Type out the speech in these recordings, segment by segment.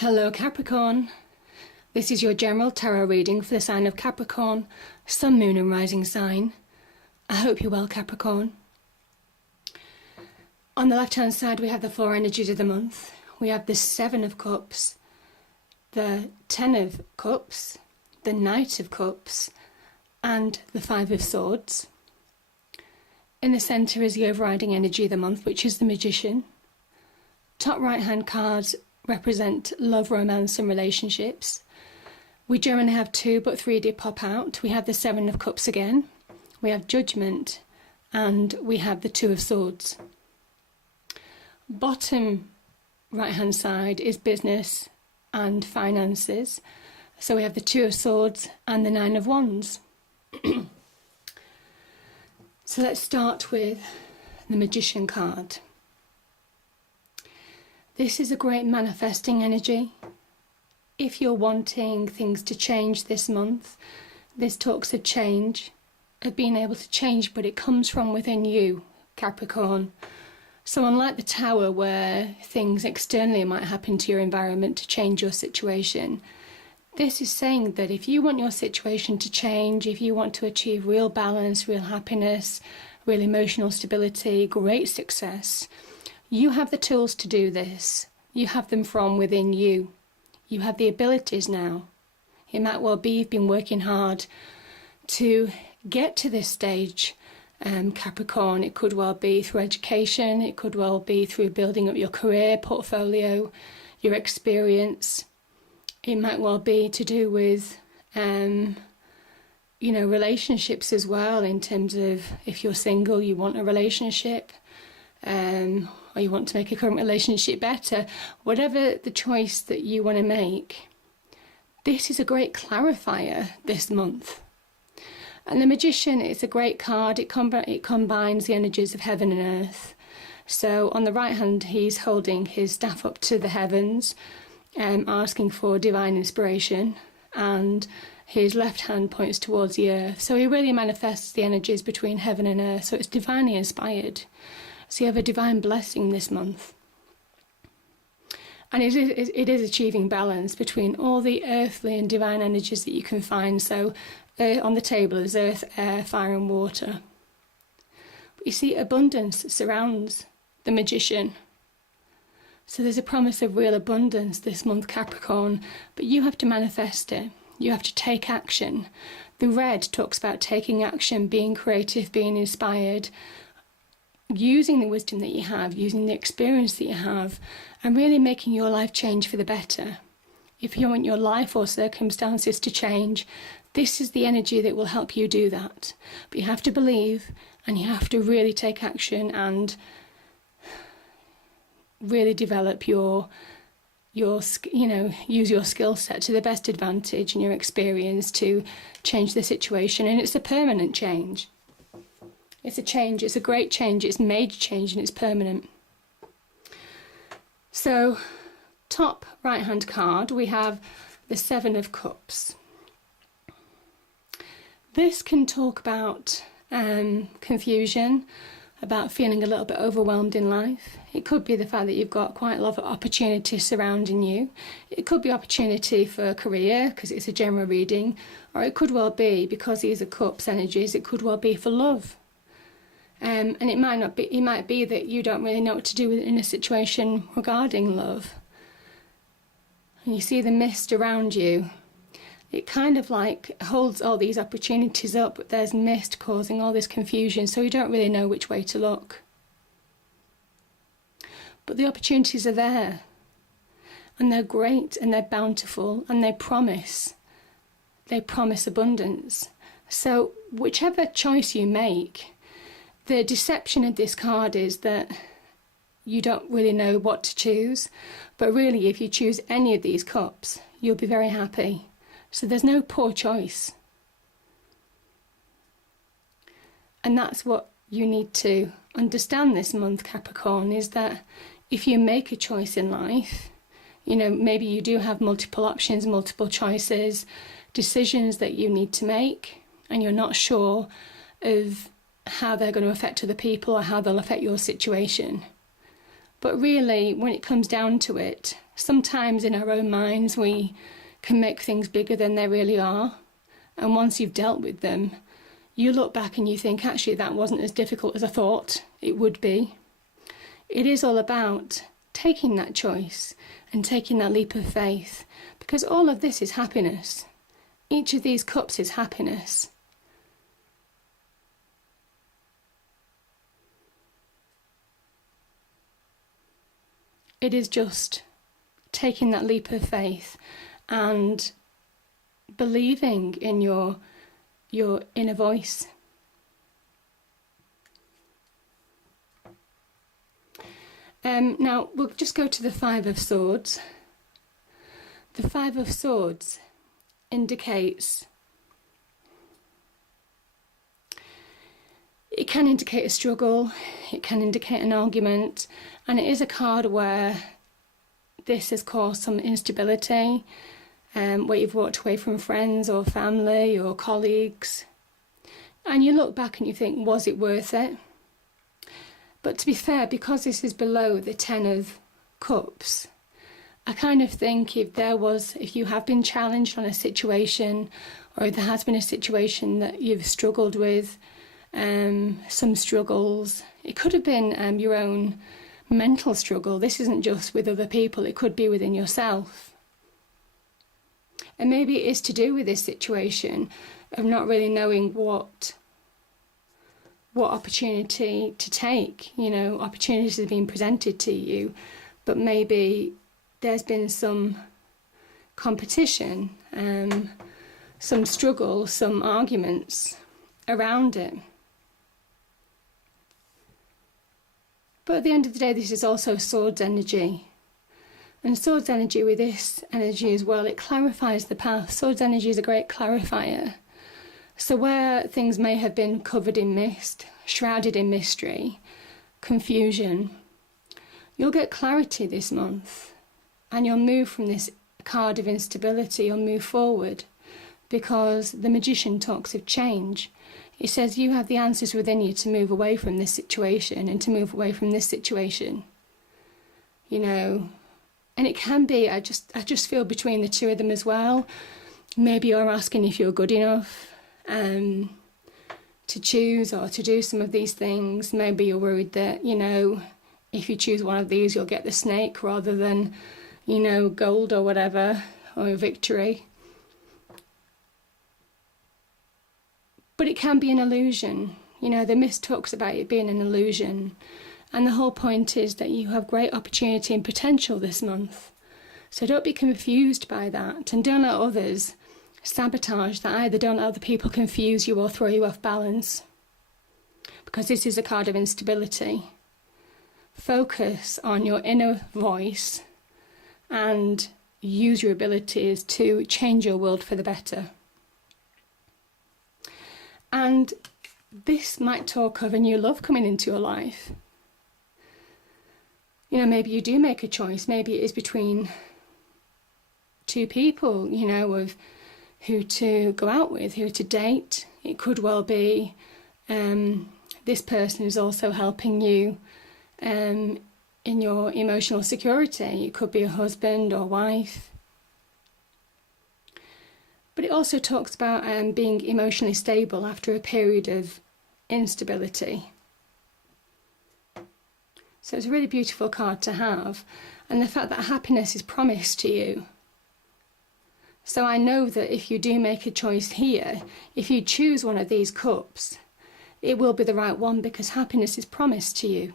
Hello Capricorn, this is your general tarot reading for the sign of Capricorn, Sun, Moon and Rising sign. I hope you're well, Capricorn. On the left hand side we have the four energies of the month. We have the Seven of Cups, the Ten of Cups, the Knight of Cups and the Five of Swords. In the centre is the overriding energy of the month, which is the Magician. Top right hand cards represent love, romance and relationships. We generally have two, but three did pop out. We have the Seven of Cups again, we have Judgment and we have the Two of Swords. Bottom right hand side is business and finances. So we have the Two of Swords and the Nine of Wands. So let's start with the Magician card. This is a great manifesting energy. If you're wanting things to change this month, this talks of change, of being able to change, but it comes from within you, Capricorn. So unlike the Tower, where things externally might happen to your environment to change your situation, this is saying that if you want your situation to change, if you want to achieve real balance, real happiness, real emotional stability, great success, you have the tools to do this. You have them from within you. You have the abilities now. It might well be you've been working hard to get to this stage, Capricorn. It could well be through education. It could well be through building up your career portfolio, your experience. It might well be to do with, relationships as well, in terms of if you're single, you want a relationship. Or you want to make a current relationship better, whatever the choice that you want to make, this is a great clarifier this month. And the Magician is a great card. It combines the energies of heaven and earth. So on the right hand, he's holding his staff up to the heavens, asking for divine inspiration, and his left hand points towards the earth. So he really manifests the energies between heaven and earth. So it's divinely inspired. So you have a divine blessing this month. And it is achieving balance between all the earthly and divine energies that you can find. So on the table is earth, air, fire and water. But you see, abundance surrounds the Magician. So there's a promise of real abundance this month, Capricorn, but you have to manifest it. You have to take action. The red talks about taking action, being creative, being inspired, using the wisdom that you have, using the experience that you have, and really making your life change for the better. If you want your life or circumstances to change, this is the energy that will help you do that. But you have to believe, and you have to really take action and really develop use your skill set to the best advantage and your experience to change the situation. And it's a permanent change. It's a change, it's a great change, it's major change and it's permanent. So, top right hand card, we have the Seven of Cups. This can talk about confusion, about feeling a little bit overwhelmed in life. It could be the fact that you've got quite a lot of opportunities surrounding you. It could be opportunity for a career, because it's a general reading, or it could well be, because these are cups energies, it could well be for love. And it might be that you don't really know what to do in a situation regarding love. And you see the mist around you. It kind of like holds all these opportunities up, but there's mist causing all this confusion, so you don't really know which way to look. But the opportunities are there. And they're great and they're bountiful and they promise abundance. So whichever choice you make, the deception of this card is that you don't really know what to choose, but really if you choose any of these cups, you'll be very happy. So there's no poor choice. And that's what you need to understand this month, Capricorn, is that if you make a choice in life, maybe you do have multiple options, multiple choices, decisions that you need to make, and you're not sure of how they're going to affect other people or how they'll affect your situation. But really, when it comes down to it, sometimes in our own minds we can make things bigger than they really are. And once you've dealt with them, you look back and you think, actually, that wasn't as difficult as I thought it would be. It is all about taking that choice and taking that leap of faith, because all of this is happiness. Each of these cups is happiness. It is just taking that leap of faith and believing in your inner voice. Now, we'll just go to the Five of Swords. The Five of Swords indicates, it can indicate a struggle, it can indicate an argument, and it is a card where this has caused some instability, where you've walked away from friends or family or colleagues, and you look back and you think, was it worth it? But to be fair, because this is below the Ten of Cups, I kind of think if you have been challenged on a situation, or if there has been a situation that you've struggled with, some struggles, it could have been your own mental struggle. This isn't just with other people, it could be within yourself. And maybe it is to do with this situation of not really knowing what opportunity to take. You know, opportunities are being presented to you, but maybe there's been some competition, some struggle, some arguments around it. But at the end of the day, this is also Swords energy. And Swords energy, with this energy as well, it clarifies the path. Swords energy is a great clarifier. So where things may have been covered in mist, shrouded in mystery, confusion, you'll get clarity this month. And you'll move from this card of instability, you'll move forward. Because the Magician talks of change. He says you have the answers within you to move away from this situation and to move away from this situation. You know, and it can be, I just feel between the two of them as well. Maybe you're asking if you're good enough to choose or to do some of these things. Maybe you're worried that, you know, if you choose one of these, you'll get the snake rather than, you know, gold or whatever, or victory. But it can be an illusion. You know, the mist talks about it being an illusion. And the whole point is that you have great opportunity and potential this month. So don't be confused by that. And don't let others sabotage that either. Don't let other people confuse you or throw you off balance. Because this is a card of instability. Focus on your inner voice and use your abilities to change your world for the better. And this might talk of a new love coming into your life. You know, maybe you do make a choice. Maybe it is between two people, you know, of who to go out with, who to date. It could well be this person is also helping you in your emotional security. It could be a husband or wife. But it also talks about being emotionally stable after a period of instability. So it's a really beautiful card to have. And the fact that happiness is promised to you. So I know that if you do make a choice here, if you choose one of these cups, it will be the right one because happiness is promised to you.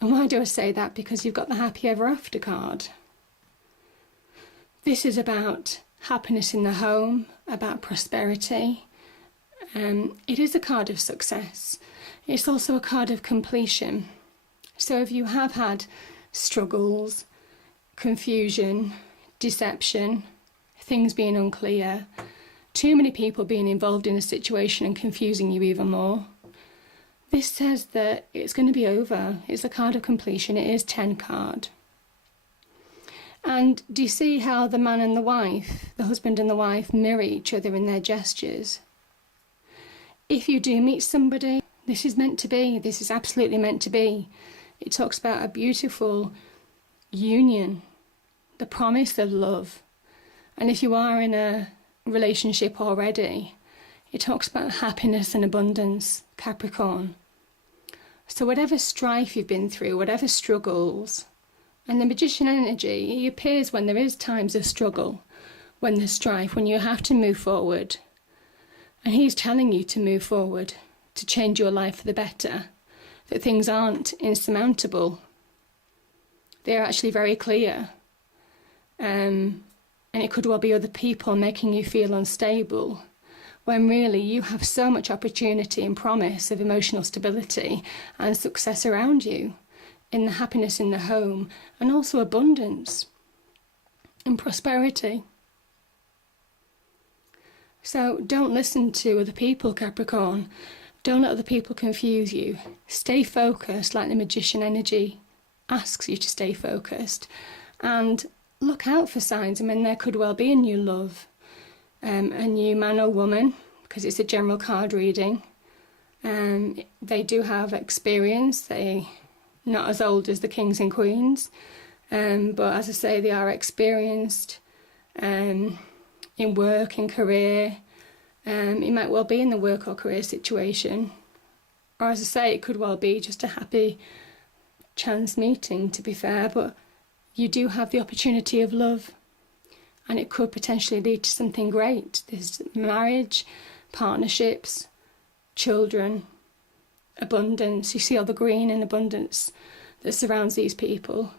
And why do I say that? Because you've got the Happy Ever After card. This is about happiness in the home, about prosperity. It is a card of success. It's also a card of completion. So if you have had struggles, confusion, deception, things being unclear, too many people being involved in a situation and confusing you even more, this says that it's going to be over. It's a card of completion. It is 10 card. And do you see how the man and the wife, the husband and the wife, mirror each other in their gestures? If you do meet somebody, this is meant to be. This is absolutely meant to be. It talks about a beautiful union, the promise of love. And if you are in a relationship already, it talks about happiness and abundance, Capricorn. So whatever strife you've been through, whatever struggles, and the Magician energy, he appears when there is times of struggle, when there's strife, when you have to move forward. And he's telling you to move forward, to change your life for the better, that things aren't insurmountable. They're actually very clear. And it could well be other people making you feel unstable, when really you have so much opportunity and promise of emotional stability and success around you, in the happiness in the home, and also abundance and prosperity. So don't listen to other people, Capricorn. Don't let other people confuse you. Stay focused, like the Magician energy asks you to stay focused. And look out for signs. I mean, there could well be a new love, a new man or woman, because it's a general card reading. They do have experience. They're not as old as the kings and queens. But as I say, they are experienced in work, in career. It might well be in the work or career situation. Or as I say, it could well be just a happy chance meeting, to be fair. But you do have the opportunity of love. And it could potentially lead to something great. There's marriage, partnerships, children, abundance. You see all the green and abundance that surrounds these people.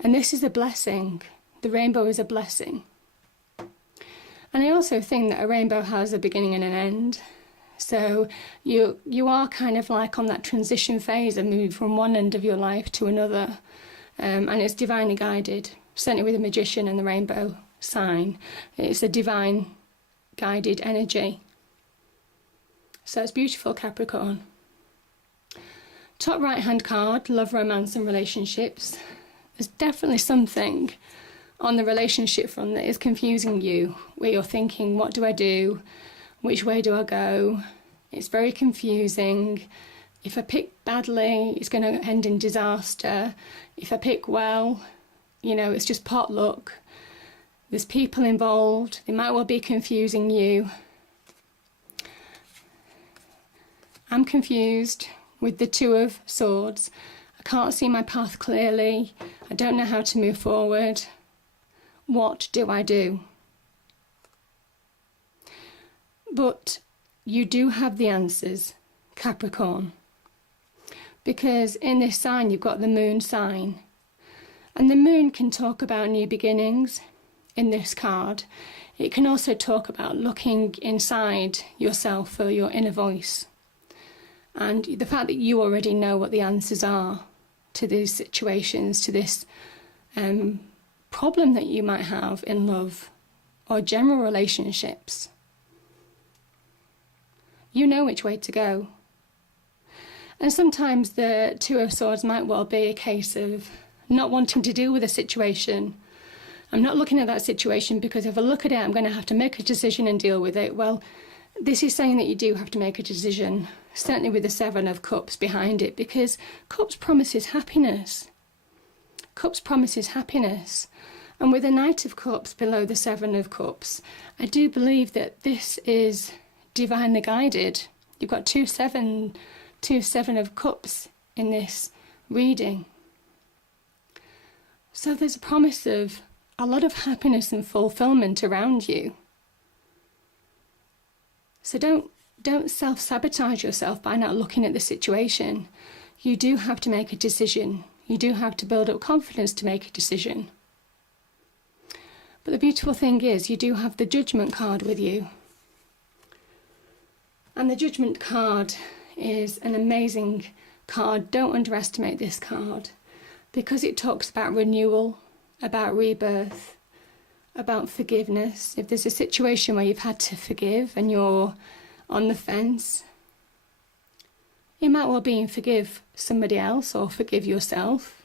And this is a blessing. The rainbow is a blessing. And I also think that a rainbow has a beginning and an end. So you are kind of like on that transition phase of moving from one end of your life to another. And it's divinely guided. Certainly with the Magician and the rainbow sign. It's a divine guided energy. So it's beautiful, Capricorn. Top right hand card, love, romance and relationships. There's definitely something on the relationship front that is confusing you, where you're thinking, what do I do? Which way do I go? It's very confusing. If I pick badly, it's going to end in disaster. If I pick well, you know, it's just pot luck. There's people involved. They might well be confusing you. I'm confused with the Two of Swords. I can't see my path clearly. I don't know how to move forward. What do I do? But you do have the answers, Capricorn. Because in this sign, you've got the moon sign. And the moon can talk about new beginnings in this card. It can also talk about looking inside yourself for your inner voice. And the fact that you already know what the answers are to these situations, to this problem that you might have in love or general relationships. You know which way to go. And sometimes the Two of Swords might well be a case of not wanting to deal with a situation. I'm not looking at that situation because if I look at it, I'm going to have to make a decision and deal with it. Well, this is saying that you do have to make a decision, certainly with the Seven of Cups behind it, because Cups promises happiness. Cups promises happiness. And with the Knight of Cups below the Seven of Cups, I do believe that this is divinely guided. You've got two Seven of Cups in this reading. So there's a promise of a lot of happiness and fulfillment around you. So don't self-sabotage yourself by not looking at the situation. You do have to make a decision. You do have to build up confidence to make a decision. But the beautiful thing is you do have the Judgment card with you. And the Judgment card is an amazing card. Don't underestimate this card because it talks about renewal, about rebirth, about forgiveness. If there's a situation where you've had to forgive and you're on the fence, it might well be forgive somebody else or forgive yourself.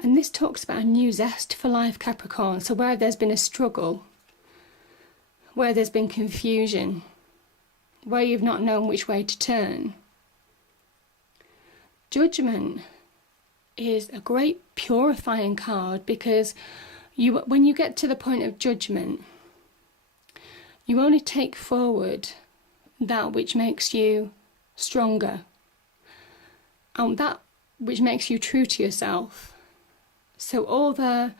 And this talks about a new zest for life, Capricorn. So where there's been a struggle, where there's been confusion, where you've not known which way to turn. Judgment is a great purifying card, because when you get to the point of judgment, you only take forward that which makes you stronger, and that which makes you true to yourself. So all the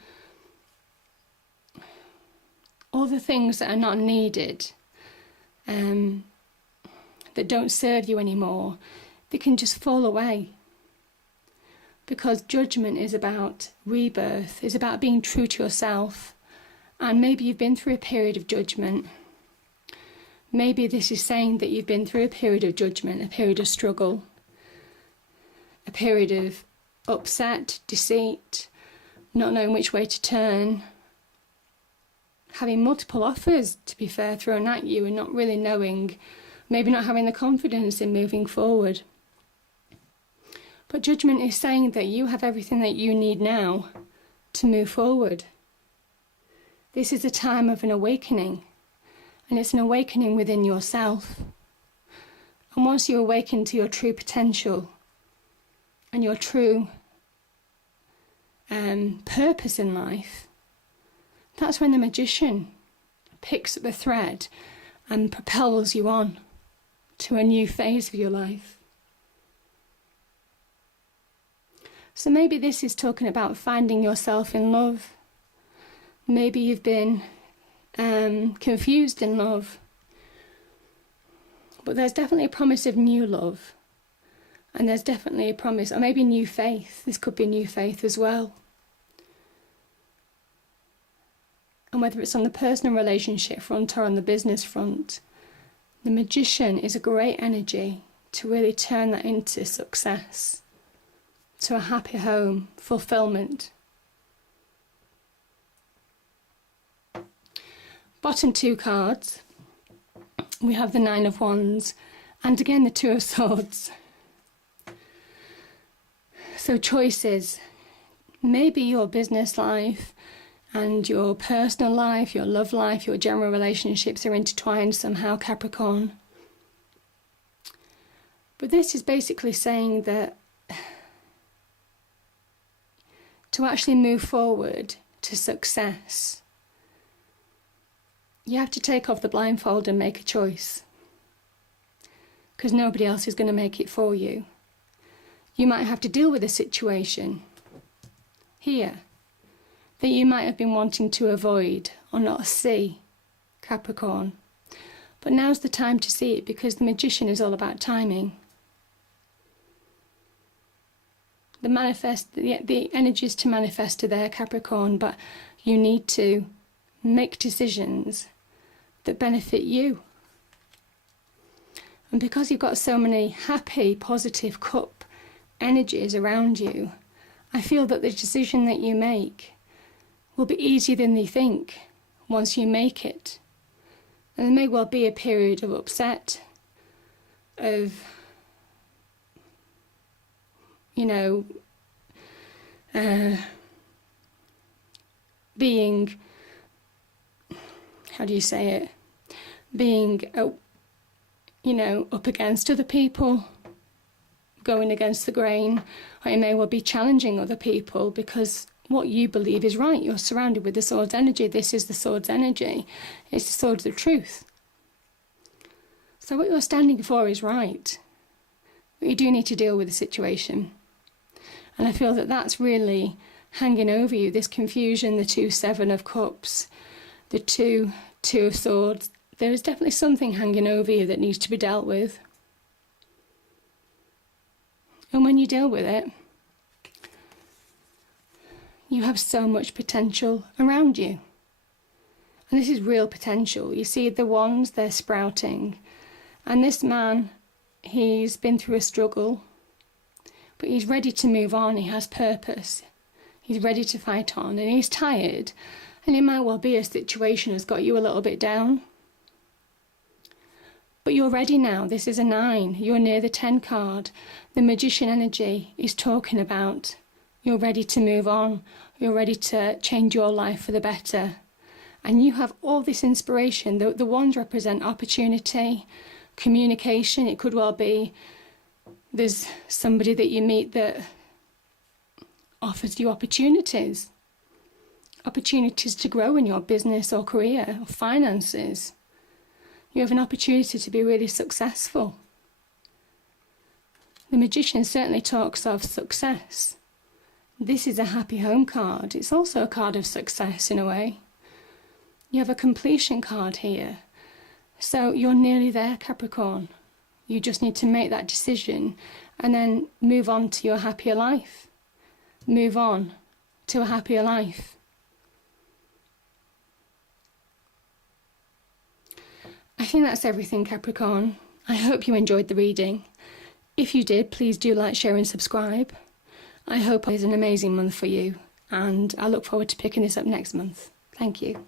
things that are not needed, that don't serve you anymore, they can just fall away. Because judgment is about rebirth, is about being true to yourself. And maybe you've been through a period of judgment. Maybe this is saying that you've been through a period of judgment, a period of struggle, a period of upset, deceit, not knowing which way to turn, having multiple offers, to be fair, thrown at you and not really knowing, maybe not having the confidence in moving forward. But judgment is saying that you have everything that you need now to move forward. This is a time of an awakening, and it's an awakening within yourself. And once you awaken to your true potential and your true purpose in life, that's when the magician picks up the thread and propels you on to a new phase of your life. So maybe this is talking about finding yourself in love. Maybe you've been confused in love. But there's definitely a promise of new love. And there's definitely a promise, or maybe new faith. This could be new faith as well. And whether it's on the personal relationship front or on the business front, the magician is a great energy to really turn that into success, to a happy home, fulfillment. Bottom two cards, we have the Nine of Wands and again the Two of Swords. So choices. Maybe your business life and your personal life, your love life, your general relationships are intertwined somehow, Capricorn. But this is basically saying that to actually move forward to success, you have to take off the blindfold and make a choice. Because nobody else is going to make it for you. You might have to deal with a situation here that you might have been wanting to avoid or not see, Capricorn. But now's the time to see it, because the magician is all about timing. The energies to manifest are there, Capricorn, but you need to make decisions that benefit you. And because you've got so many happy, positive cup energies around you, I feel that the decision that you make will be easier than you think once you make it. And there may well be a period of upset, of, being, how do you say it, being, up against other people, going against the grain, or it may well be challenging other people because what you believe is right. You're surrounded with the sword's energy. This is the sword's energy. It's the sword of truth. So what you're standing for is right. But you do need to deal with the situation. And I feel that that's really hanging over you, this confusion, the 2 7 of Cups, the 2 of Swords. There is definitely something hanging over you that needs to be dealt with. And when you deal with it, you have so much potential around you. And this is real potential. You see the wands, they're sprouting. And this man, he's been through a struggle, but he's ready to move on. He has purpose. He's ready to fight on, and he's tired. And it might well be a situation has got you a little bit down. But you're ready now. This is a 9. You're near the 10 card. The magician energy is talking about you're ready to move on. You're ready to change your life for the better. And you have all this inspiration. The wands represent opportunity, communication. It could well be there's somebody that you meet that offers you opportunities to grow in your business or career or finances. You have an opportunity to be really successful. The Magician certainly talks of success. This is a happy home card. It's also a card of success in a way. You have a completion card here. So you're nearly there, Capricorn. You just need to make that decision and then move on to your happier life. Move on to a happier life. I think that's everything, Capricorn. I hope you enjoyed the reading. If you did, please do like, share and subscribe. I hope it's an amazing month for you, and I look forward to picking this up next month. Thank you.